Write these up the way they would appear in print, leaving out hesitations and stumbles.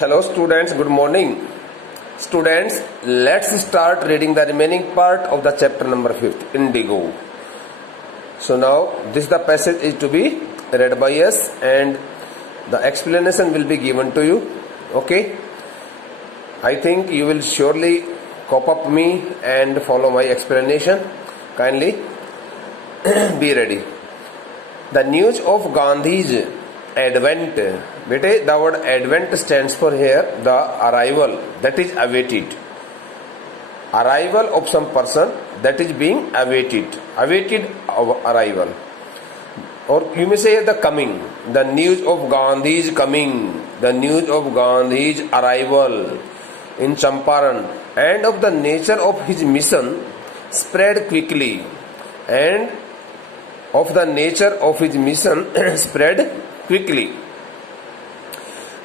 Hello students, good morning. Students, let's start reading the remaining part of the chapter number 5th, Indigo. So now this the passage is to be read by us and the explanation will be given to you. Okay? I think you will surely cop up me and follow my explanation. Kindly be ready. The news of Gandhi's advent. Bete, the word advent stands for here the arrival that is awaited. Arrival of some person that is being awaited. Awaited arrival. Or you may say the coming. The news of Gandhi's coming. The news of Gandhi's arrival in Champaran and of the nature of his mission spread quickly. And of the nature of his mission spread quickly.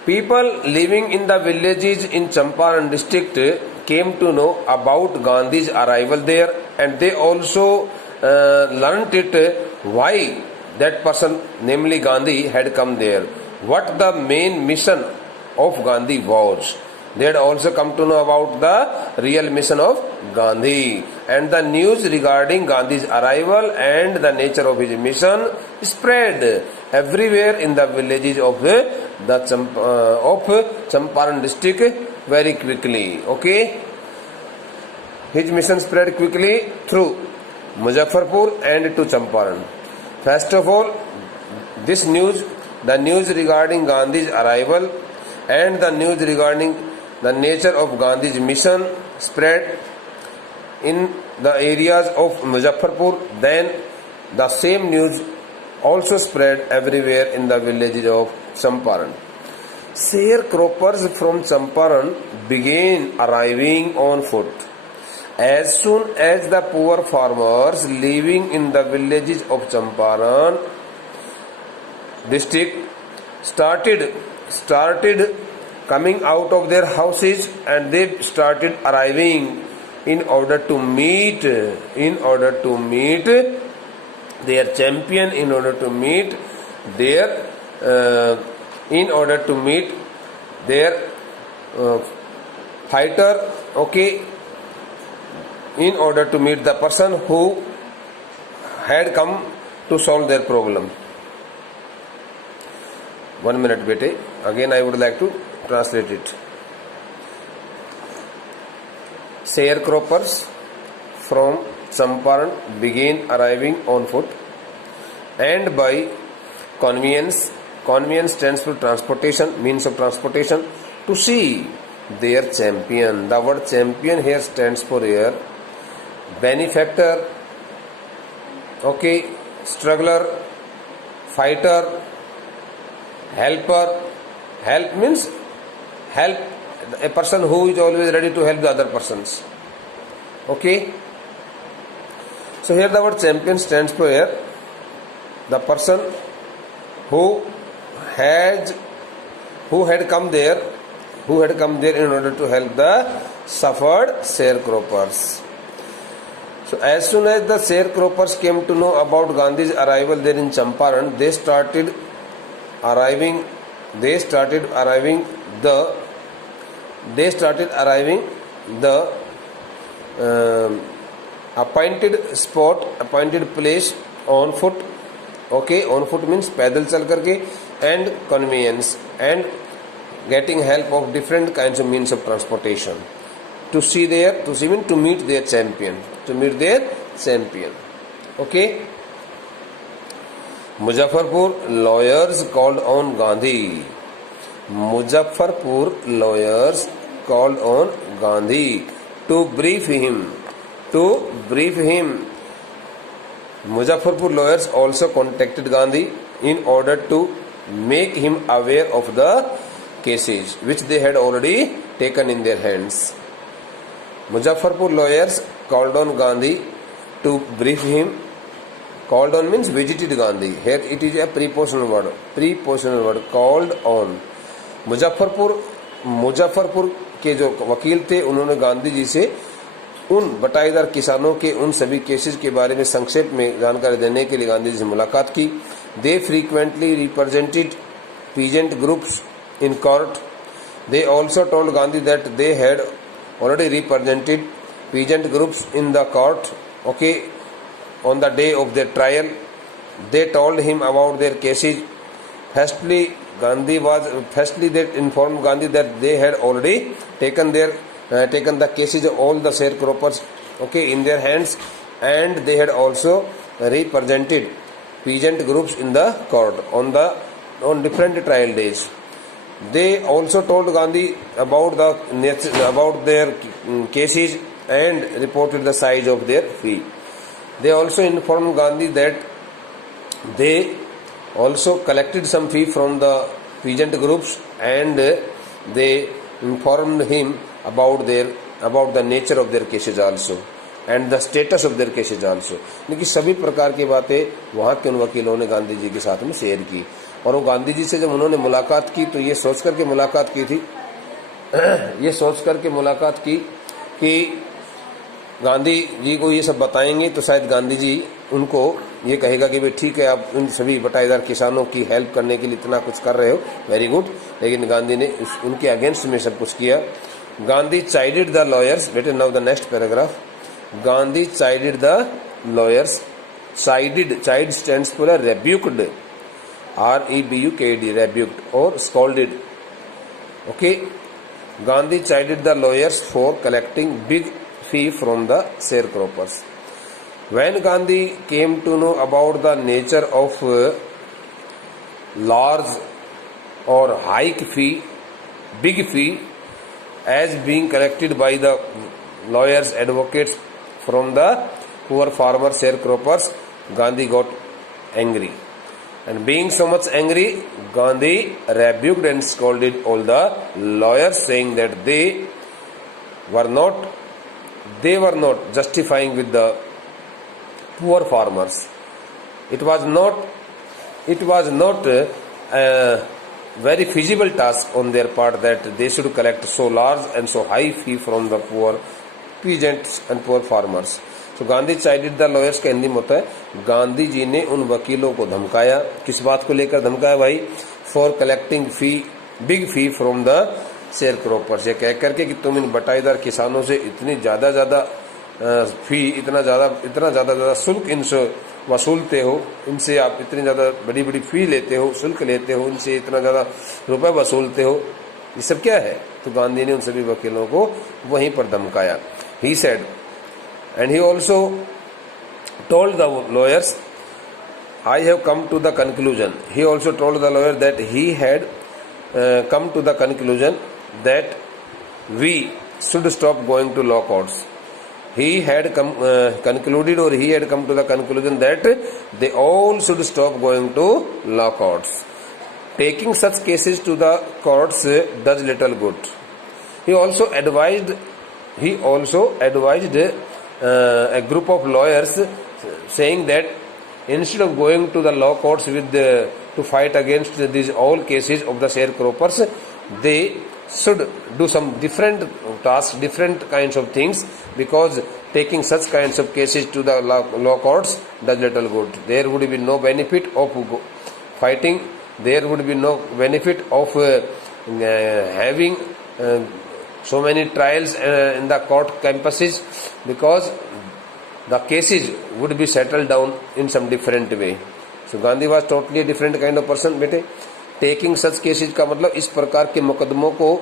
People living in the villages in Champaran district came to know about Gandhi's arrival there, and they also learnt it why that person, namely Gandhi, had come there. What the main mission of Gandhi was. They had also come to know about the real mission of Gandhi, and the news regarding Gandhi's arrival and the nature of his mission spread everywhere in the villages of Champaran district very quickly. Okay, his mission spread quickly through Muzaffarpur and to Champaran. First of all, this news, the news regarding Gandhi's arrival and the news regarding the nature of Gandhi's mission spread in the areas of Muzaffarpur. Then the same news also spread everywhere in the villages of Champaran. Sharecroppers from Champaran began arriving on foot. As soon as the poor farmers living in the villages of Champaran district started coming out of their houses, and they started arriving in order to meet their champion, in order to meet their fighter, okay, in order to meet the person who had come to solve their problem. 1 minute, bete. Again, I would like to translate it. Sharecroppers from Champaran began arriving on foot, and by conveyance stands for transportation, means of transportation, to see their champion. The word champion here stands for here benefactor, okay, struggler, fighter, helper. Help means help, a person who is always ready to help the other persons. Okay. So here the word champion stands for here the person who had come there in order to help the suffered sharecroppers. So as soon as the sharecroppers came to know about Gandhi's arrival there in Champaran, they started arriving the appointed spot, appointed place on foot. Okay, on foot means पैदल चल करके, and conveyance, and getting help of different kinds of means of transportation to meet their champion, Okay. Muzaffarpur lawyers called on Gandhi. To brief him. Muzaffarpur lawyers also contacted Gandhi in order to make him aware of the cases which they had already taken in their hands. Muzaffarpur lawyers called on Gandhi to brief him. Called on means visited Gandhi. Here it is a prepositional word. Called on. Muzaffarpur के जो वकील थे उन्होंने गांधी जी से उन बटाईदार किसानों के उन सभी केसेस के बारे में संक्षेप में जानकारी देने के लिए गांधी जी से मुलाकात की. They frequently represented peasant groups in court They also told Gandhi that they had already represented peasant groups in the court, okay, on the day of their trial. They told him about their cases. Firstly, they informed Gandhi that they had already taken the cases of all the sharecroppers, okay, in their hands, and they had also represented peasant groups in the court on different trial days. They also told Gandhi about their cases and reported the size of their fee. They also informed Gandhi that they also collected some fee from the peasant groups, and they informed him about the nature of their cases also and the status of their cases also. लेकिन सभी प्रकार की बातें वहाँ के उन वकीलों ने गांधी जी के साथ में शेयर की, और वो गांधी जी से जब उन्होंने मुलाकात की तो ये सोच करके मुलाकात की कि गांधी जी को ये सब बताएंगे तो शायद गांधी जी उनको ये कहेगा कि भाई ठीक है, आप उन सभी बटाईदार किसानों की हेल्प करने के लिए इतना कुछ कर रहे हो, वेरी गुड। लेकिन गांधी ने उनके अगेंस्ट में सब कुछ किया। गांधी चाइडेड द लॉयर्स, बेटे now the next paragraph. Gandhi chided the lawyers. Chide stands for rebuked, REBUKED, rebuked or scolded, okay. Gandhi chided the lawyers for collecting big fee from the sharecroppers. When Gandhi came to know about the nature of large or high fee, big fee, as being collected by the lawyers, advocates from the poor farmer sharecroppers, Gandhi got angry. And being so much angry, Gandhi rebuked and scolded all the lawyers, saying that they were not justifying with the poor farmers. It was not a very feasible task on their part that they should collect so large and so high fee from the poor peasants and poor farmers. तो Gandhi chided the lawyers का हिंदी में होता है गांधी जी ने उन वकीलों को धमकाया। किस बात को लेकर धमकाया भाई? For collecting fee, big fee from the share croppers, ये कह करके कि तुम इन बटाईदार किसानों से इतनी ज्यादा फी, इतना ज्यादा शुल्क इनसे वसूलते हो, इनसे आप इतनी ज्यादा बड़ी फी लेते हो, शुल्क लेते हो, इनसे इतना ज्यादा रुपए वसूलते हो, ये सब क्या है? तो गांधी ने उन सभी वकीलों को वहीं पर धमकाया। He said, and he also told the lawyers, I have come to the conclusion. He also told the lawyer that he had come to the conclusion that we should stop going to law courts. He had concluded, or he had come to the conclusion that they all should stop going to law courts. Taking such cases to the courts does little good. He also advised a group of lawyers, saying that instead of going to the law courts to fight against these all cases of the sharecroppers, they should do some different tasks, different kinds of things, because taking such kinds of cases to the law courts does little good. There would be no benefit of fighting. There would be no benefit of having so many trials in the court campuses, because the cases would be settled down in some different way. So Gandhi was totally a different kind of person. बेटे, taking such cases का मतलब इस प्रकार के मुकदमों को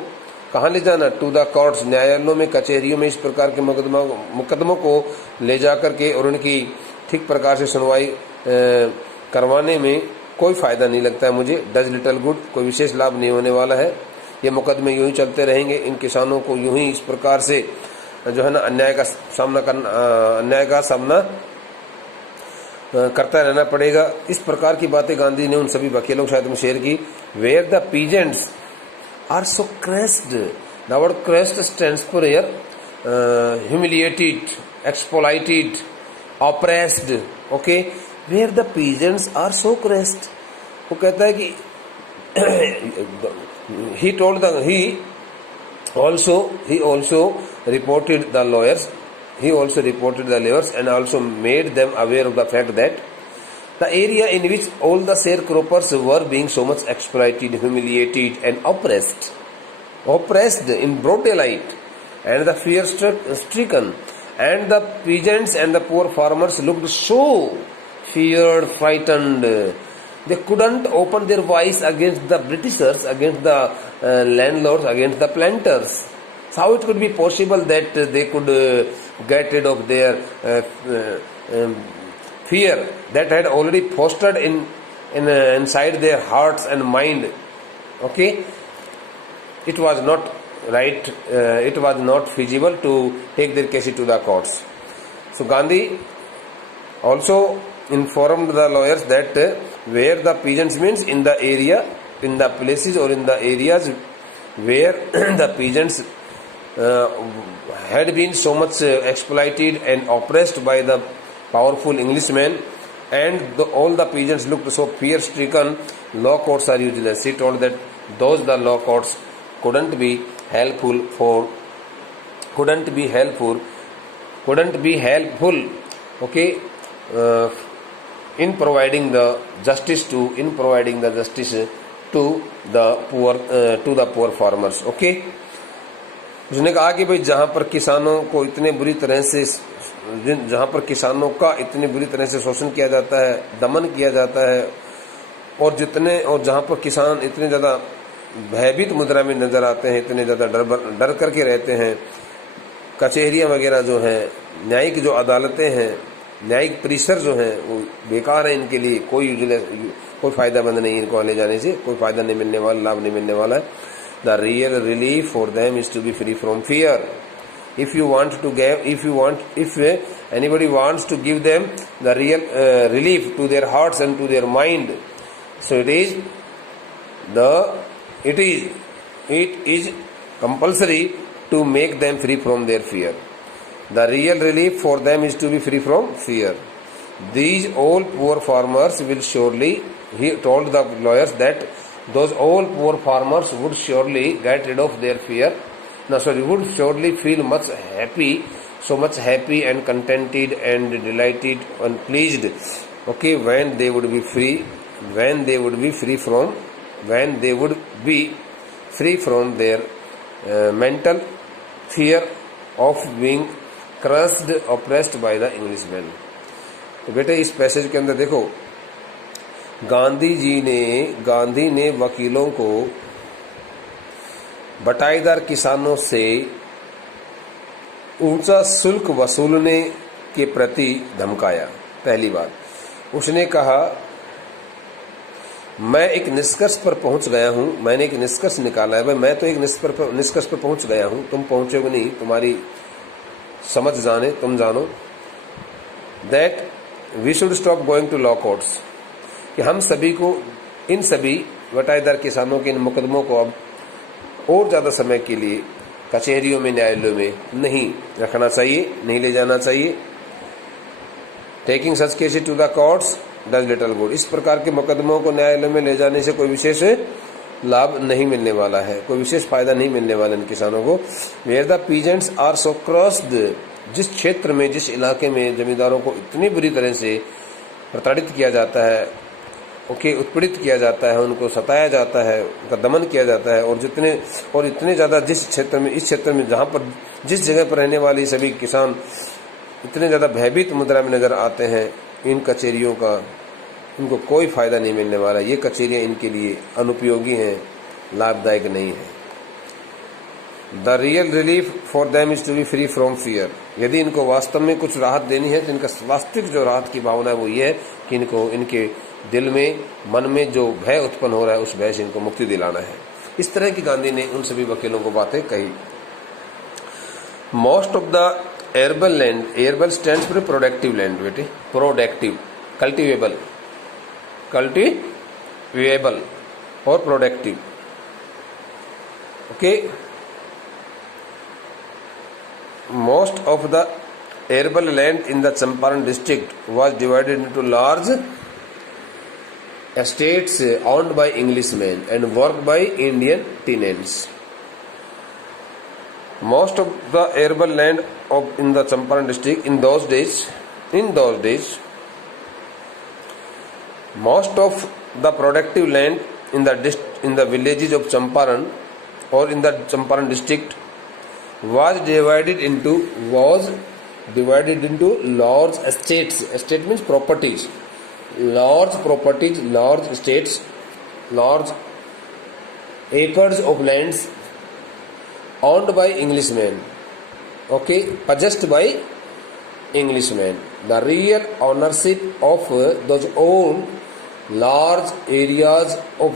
कहाँ ले जाना? टू द कोर्ट्स, न्यायालयों में, कचहरियों में इस प्रकार के मुकदमों को ले जा करके और उनकी ठीक प्रकार से सुनवाई करवाने में कोई फायदा नहीं लगता है मुझे। डज लिटल गुड, कोई विशेष लाभ नहीं होने वाला है। ये मुकदमे यूं ही चलते रहेंगे, इन किसानों को यूं ही इस प्रकार से जो है ना अन्याय का सामना करता रहना पड़ेगा। इस प्रकार की बातें गांधी ने उन सभी वकीलों के साथ में शेयर की। Where the peasants are so crushed, the word crushed stands for here humiliated, exploited, oppressed, okay. Where the peasants are so crushed, वो कहता है कि he also reported the lawyers. He also reported the lawyers and also made them aware of the fact that the area in which all the sharecroppers were being so much exploited, humiliated and oppressed oppressed in broad daylight, and the fear-stricken, and the peasants and the poor farmers looked so feared, frightened. They couldn't open their voice against the Britishers, against the landlords, against the planters. So how it could be possible that they could get rid of their fear that had already fostered inside their hearts and mind? Okay, it was not right. It was not feasible to take their case to the courts. So Gandhi also informed the lawyers that where the peasants means in the area, in the places or in the areas where the peasants had been so much exploited and oppressed by the powerful Englishmen, and all the peasants looked so fear-stricken, law courts are useless. He told that those the law courts couldn't be helpful, okay, in providing the justice to the poor farmers. Okay, उसने कहा कि भाई जहां पर किसानों का इतने बुरी तरह से शोषण किया जाता है, दमन किया जाता है, और जहां पर किसान इतने ज्यादा भयभीत मुद्रा में नजर आते हैं, इतने ज्यादा डर करके रहते हैं, कचहरियां वगैरह जो हैं, न्यायिक जो अदालतें हैं, न्यायिक परिसर जो हैं वो बेकार है, इनके लिए कोई फायदामंद नहीं, इनको ले जाने से कोई फायदा नहीं मिलने वाला, लाभ नहीं मिलने वाला है. The real relief for them is to be free from fear. If anybody wants to give them the real relief to their hearts and to their mind, so it is compulsory to make them free from their fear. The real relief for them is to be free from fear. These all poor farmers will surely, he told the lawyers that those all poor farmers would surely get rid of their fear. Would surely feel much happy and contented and delighted and pleased. Okay, when they would be free from their mental fear of being crushed, oppressed by the Englishmen. तो बेटे इस passage के अंदर देखो, गांधी ने वकीलों को बटाईदार किसानों से ऊंचा शुल्क वसूलने के प्रति धमकाया. पहली बात उसने कहा, मैं एक निष्कर्ष पर पहुंच गया हूं, मैंने एक निष्कर्ष निकाला है, भाई मैं तो एक निष्कर्ष पर पहुंच गया हूं, तुम पहुंचोगे नहीं, तुम्हारी समझ जाने, तुम जानो. That we should stop going to law courts, कि हम सभी को इन सभी बटाईदार किसानों के इन मुकदमों को अब और ज्यादा समय के लिए कचहरियों में, न्यायालयों में नहीं रखना चाहिए, नहीं ले जाना चाहिए. Taking such cases to the courts does little good. इस प्रकार के मुकदमों को न्यायालय में ले जाने से कोई विशेष लाभ नहीं मिलने वाला है, कोई विशेष फायदा नहीं मिलने वाला इन किसानों को. Where the peasants are so crushed, जिस क्षेत्र में, जिस इलाके में जमींदारों को इतनी बुरी तरह से प्रताड़ित किया जाता है, उत्पीड़ित किया जाता है, उनको सताया जाता है, उनका दमन किया जाता है, और इतने ज्यादा इस क्षेत्र में जहां पर जिस जगह पर रहने वाले सभी किसान इतने ज्यादा भयभीत मुद्रा में नजर आते हैं, इन कचहरियों का इनको कोई फायदा नहीं मिलने वाला. ये कचहरियां इनके लिए अनुपयोगी हैं, लाभदायक नहीं है. The real relief for them is to be free from fear. यदि इनको वास्तव में कुछ राहत देनी है तो इनका वास्तविक जो राहत की भावना है वो ये है कि इनको इनके दिल में, मन में जो भय उत्पन्न हो रहा है उस भय से इनको मुक्ति दिलाना है. इस तरह की गांधी ने उन सभी वकीलों को बातें कही. Most of the arable land, arable stands for productive land बेटे, प्रोडक्टिव, कल्टिवेबल और productive. Okay, most of the arable land in the Champaran district was divided into large estates owned by Englishmen and worked by Indian tenants. Most of the arable land in the Champaran district in those days, most of the productive land in the villages of Champaran or in the Champaran district was divided into large estates. Estate means properties. Large properties, large estates, large acres of lands owned by Englishmen. Okay, possessed by Englishmen. The real ownership of those own large acres of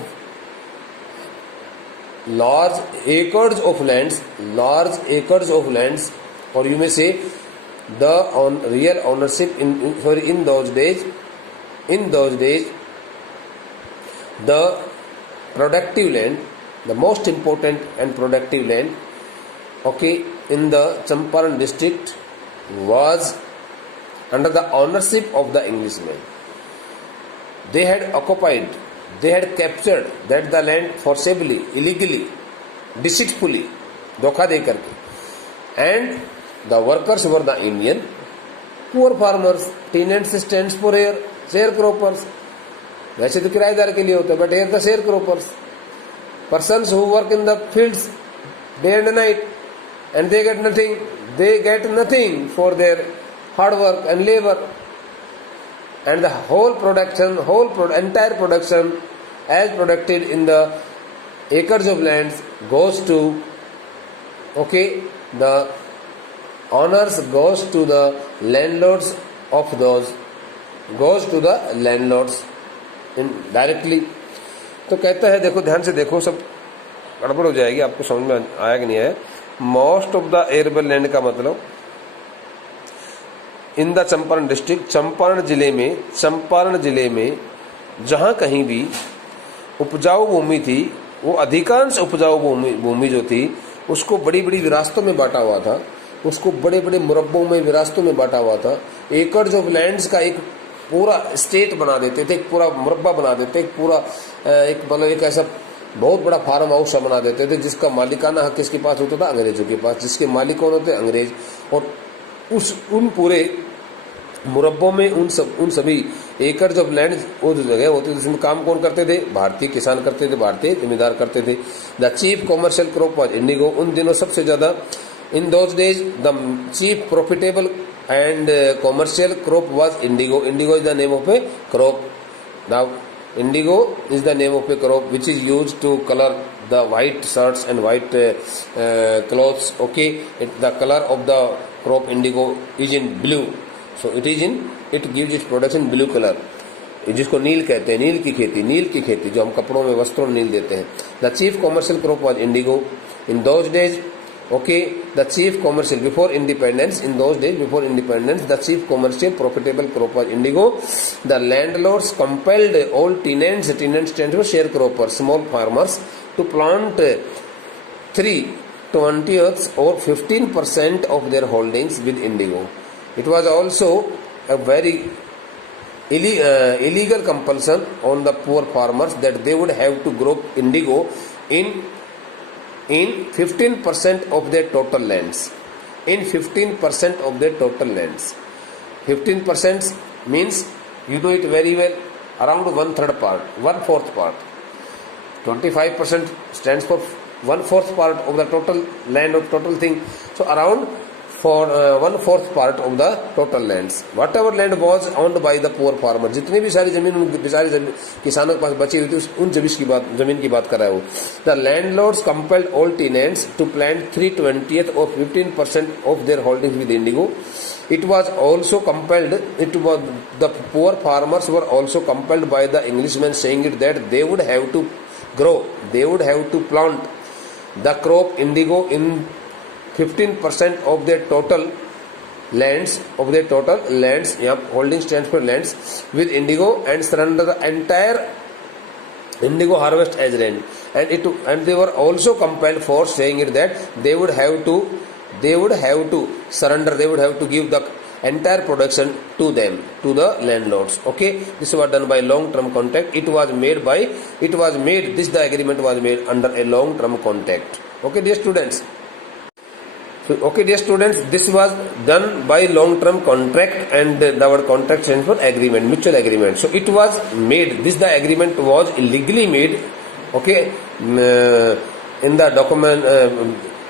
lands, or you may say the real ownership in those days, the productive land, the most important and productive land, okay, in the Champaran district was under the ownership of the Englishmen. They had occupied, they had captured that the land forcibly, illegally, deceitfully, धोखा दे करके, and the workers were the Indian poor farmers, tenants stands for here, sharecroppers. वैसे तो किराएदार के लिए होता है, but here the sharecroppers, persons who work in the fields day and night, and they get nothing for their hard work and labor, and the entire production as produced in the acres of lands goes to, okay, the owners, goes to the landlords of those, goes to the landlords indirectly. तो कहता है, देखो ध्यान से देखो, सब गड़बड़ हो जाएगी, आपको समझ में आया कि नहीं आया. Most of the arable land का मतलब in the Champaran district, Champaran जिले में जहां कहीं भी उपजाऊ भूमि थी, वो अधिकांश उपजाऊ भूमि जो थी उसको बड़ी बड़ी विरासतों में बांटा हुआ था, उसको बड़े बड़े मुरब्बों में, विरासतों में बांटा हुआ था. एकड़ ऑफ लैंड्स का एक पूरा स्टेट बना देते थे, एक पूरा मुरब्बा बना देते, एक पूरा एक ऐसा बहुत बड़ा फार्म हाउस बना देते थे, जिसका मालिकाना हक किसके पास होता था? अंग्रेजों के पास. जिसके मालिक कौन होते? अंग्रेज. और उन पूरे मुरब्बों में उन सभी एकड़ ऑफ लैंड, वो जो जगह होती थी, जिसमें काम कौन करते थे? भारतीय किसान करते थे, भारतीय जमींदार करते थे. The chief commercial crop was Indigo. उन दिनों सबसे ज्यादा, in those days the chief profitable and commercial crop was indigo. Indigo is the name of a crop. Now indigo is the name of a crop which is used to color the white shirts and white clothes. Okay, the color of the crop indigo is in blue, so it gives its production blue color, जिसको नील कहते हैं. नील की खेती जो हम कपड़ों में, वस्त्रों में नील देते हैं. The chief commercial crop was Indigo in those days. Okay, the chief commercial before independence, in those days before independence, the chief commercial profitable crop was indigo. The landlords compelled all tenants stands for sharecroppers, small farmers, to plant 3/20 or 15% of their holdings with indigo. It was also a very illegal compulsion on the poor farmers that they would have to grow indigo in 15% of their total lands. In 15% of their total lands. 15% means, you know it very well, around 1/3 part, 1/4 part. 25% stands for 1/4 part of the total land of total thing. So around 1/4 part of the total lands. Whatever land was owned by the poor farmer, जितनी भी सारी जमीन किसानों के पास बची हुई थी, उन जमीन की बात कर रहा है वो. The landlords compelled all tenants to plant 3/20 or 15% of their holdings with indigo. It was also compelled. The poor farmers were also compelled by the Englishmen, saying it that they would have to grow, they would have to plant the crop indigo in 15% of their total lands, yeah, holding stands for lands, with indigo, and surrender the entire indigo harvest as rent. And they were also compelled for saying it that they would have to surrender, they would have to give the entire production to them, to the landlords. Okay, this was done by long term contract. The agreement was made under a long term contract. Okay, dear students. This was done by long-term contract, and the word contract stands for agreement, mutual agreement. So it was made. The agreement was illegally made. Okay, in the document.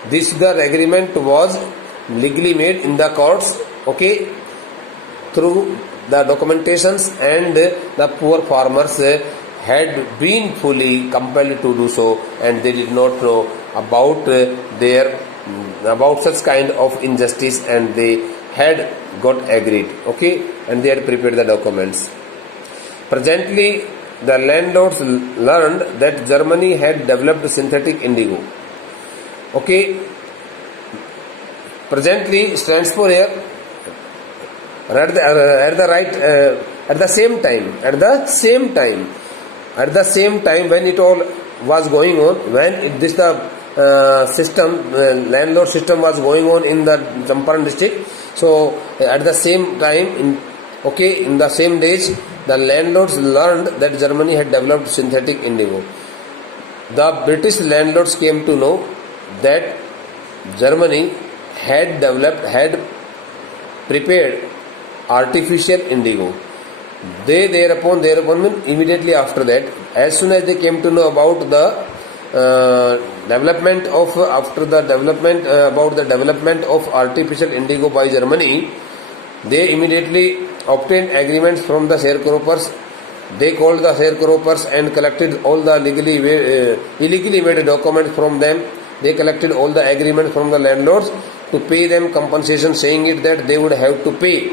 This the agreement was legally made in the courts. Okay, through the documentations, and the poor farmers had been fully compelled to do so, and they did not know about about such kind of injustice, and they had got agreed. Okay, and they had prepared the documents. Presently, the landlords learned that Germany had developed synthetic indigo. Okay, presently stands for here at the same time when it all was going on, when landlord system was going on in the Champaran district. So at the same time, in the same days, the landlords learned that Germany had developed synthetic indigo. The British landlords came to know that Germany had prepared artificial indigo. They thereupon immediately after that, as soon as they came to know about the development of artificial indigo by Germany, they immediately obtained agreements from the sharecroppers. They called the sharecroppers and collected all the illegally made documents from them. They collected all the agreements from the landlords to pay them compensation, saying it that they would have to pay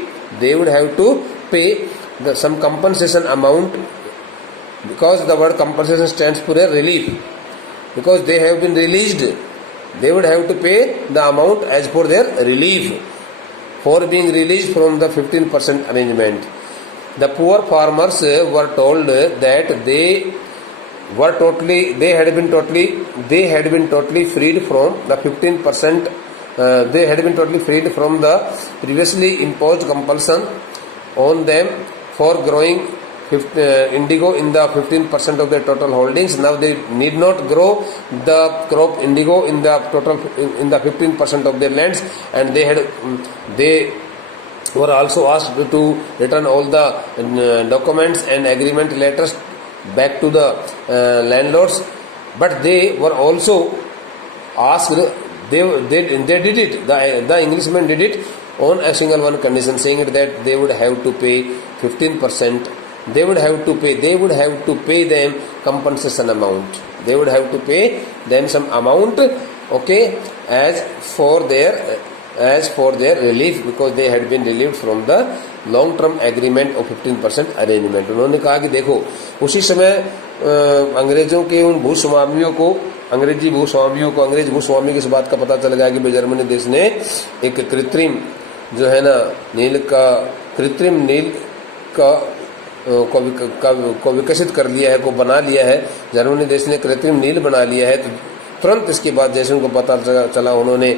some compensation amount, because the word compensation stands for a relief. Because they have been released, they would have to pay the amount as per their relief for being released from the 15% arrangement. The poor farmers were told that they had been totally freed from the 15%. They had been totally freed from the previously imposed compulsion on them for growing indigo in the 15% of their total holdings. Now they need not grow the crop indigo in the 15% of their lands, and they were also asked to return all the documents and agreement letters back to the landlords. But they were also asked, they did it, the Englishmen did it on a single one condition, saying it that they would have to pay 15%. They would have to pay them compensation amount. They would have to pay them some amount, okay, as for their relief, because they had been relieved from the long term agreement of 15% arrangement. उन्होंने कहा कि देखो, उसी समय अंग्रेजों के उन अंग्रेज भूस्वामी की इस बात का पता चल गया कि जर्मनी देश ने एक कृत्रिम नील को विकसित कर लिया है, को बना लिया है। जर्मनी देश ने कृत्रिम नील बना लिया है। तो तुरंत इसके बाद जैसे उनको पता चला, उन्होंने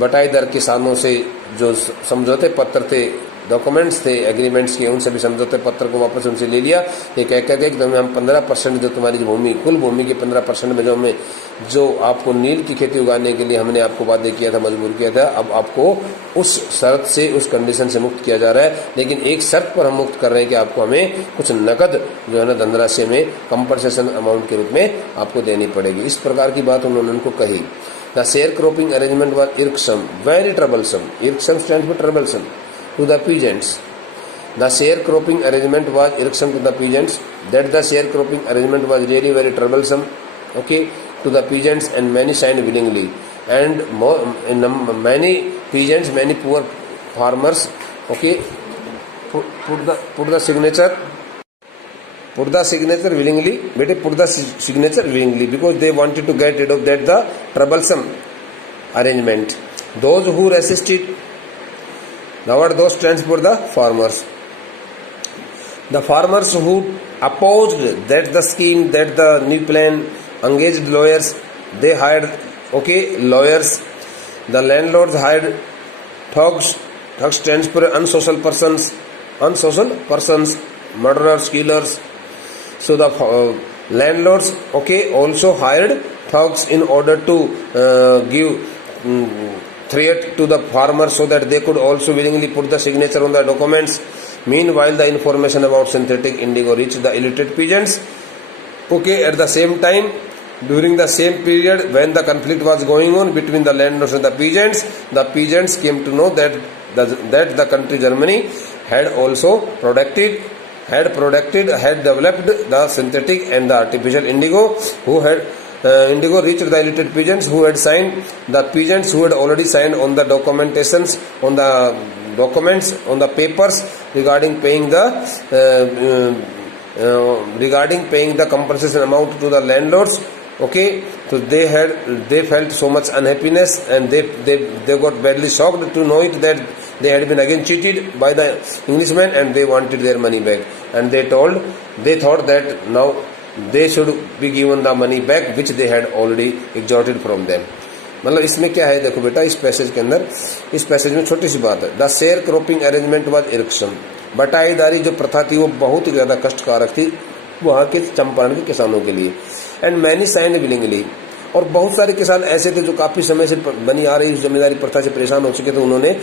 बटाई दर किसानों से जो समझौते पत्र थे, डॉक्यूमेंट्स थे एग्रीमेंट्स के, उन सभी समझौते पत्र को वापस उनसे ले लिया। ये कह के कि हम 15% जो तुम्हारी भूमि, कुल भूमि के 15% में जो आपको नील की खेती उगाने के लिए हमने आपको वादे किया था, मजबूर किया था, अब आपको उस शर्त से, उस कंडीशन से मुक्त किया जा रहा है। लेकिन एक शर्त पर हम मुक्त कर रहे हैं कि आपको हमें कुछ नकद धनराशि में कंपनसेशन अमाउंट के रूप में आपको देनी पड़ेगी। इस प्रकार की बात उन्होंने उनको कही। The sharecropping arrangement was irksome, very troublesome. Irksome stands for troublesome to the peasants. The sharecropping arrangement was irksome to the peasants. That the sharecropping arrangement was really very troublesome, okay, to the peasants, and many signed willingly. And many peasants, many poor farmers, okay, put the signature willingly. Better put the signature willingly, because they wanted to get rid of that the troublesome arrangement. Those who resisted. Now what those stands for the farmers. The farmers who opposed that the scheme, that the new plan, engaged lawyers. They hired lawyers. The landlords hired thugs. Thugs stands for unsocial persons, murderers, killers. So the landlords also hired thugs in order to give threat to the farmers, so that they could also willingly put the signature on the documents. Meanwhile, the information about synthetic indigo reached the illiterate peasants. At the same time, During the same period when the conflict was going on between the landlords and the peasants came to know that the country Germany had developed the synthetic and the artificial indigo, indigo reached the illiterate peasants who had already signed on the documents on the papers regarding paying the compensation amount to the landlords. Okay, so they felt so much unhappiness, and they got badly shocked to know it that they had been again cheated by the Englishmen, and they wanted their money back, and they thought that now they should be given the money back which they had already extorted from them. मतलब इसमें क्या है, देखो बेटा, इस passage के अंदर, इस पैसेज में छोटी सी बात है. The sharecropping arrangement was irksome. बटाईदारी जो प्रथा थी वो बहुत ही ज्यादा कष्टकारक थी वहां के चंपारण के किसानों के लिए. एंड मैनी साइंड विलिंगली, और बहुत सारे किसान ऐसे थे जो काफी समय से बनी आ रही जमींदारी प्रथा से परेशान हो चुके थे. उन्होंने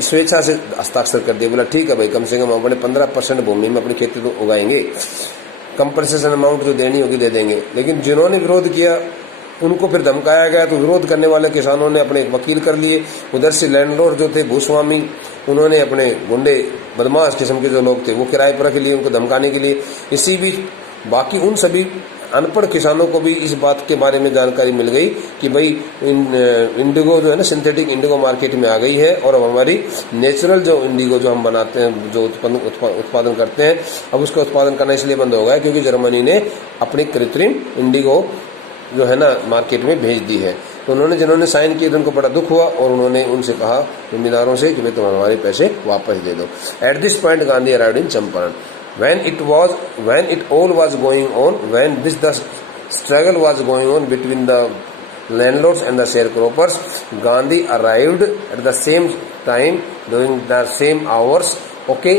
स्वेच्छा से हस्ताक्षर कर दिया. बोला ठीक है भाई, कम से कम अपने 15% भूमि में अपनी खेती तो उगाएंगे, कंपनसेशन अमाउंट जो देनी होगी दे देंगे. लेकिन जिन्होंने विरोध किया उनको फिर धमकाया गया. तो विरोध करने वाले किसानों ने अपने वकील कर लिए. उधर से लैंडलॉर्ड जो थे भूस्वामी, उन्होंने अपने गुंडे बदमाश किस्म के जो लोग थे वो किराए पर रख लिए उनको धमकाने के लिए. इसी बीच बाकी उन सभी अनपढ़ किसानों को भी इस बात के बारे में जानकारी मिल गई कि भाई इंडिगो जो है ना, सिंथेटिक इंडिगो मार्केट में आ गई है, और अब हमारी नेचुरल जो इंडिगो जो हम बनाते हैं, जो उत्पादन करते हैं, अब उसका उत्पादन करना इसलिए बंद हो गया क्योंकि जर्मनी ने अपनी कृत्रिम इंडिगो जो है ना मार्केट में भेज दी है. तो जिन्होंने साइन किए उनको बड़ा दुख हुआ, और उन्होंने उनसे कहा जमींदारों से कि भाई तुम हमारे पैसे वापस दे दो. At this point Gandhi arrived in Champaran. When it all was going on, when the struggle was going on between the landlords and the sharecroppers, Gandhi arrived at the same time during the same hours, okay,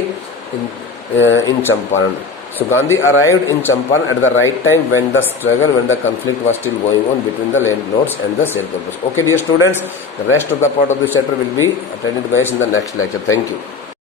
in Champaran. So Gandhi arrived in Champaran at the right time when the conflict was still going on between the landlords and the sharecroppers. Okay, dear students, the rest of the part of this chapter will be attended by us in the next lecture. Thank you.